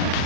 them.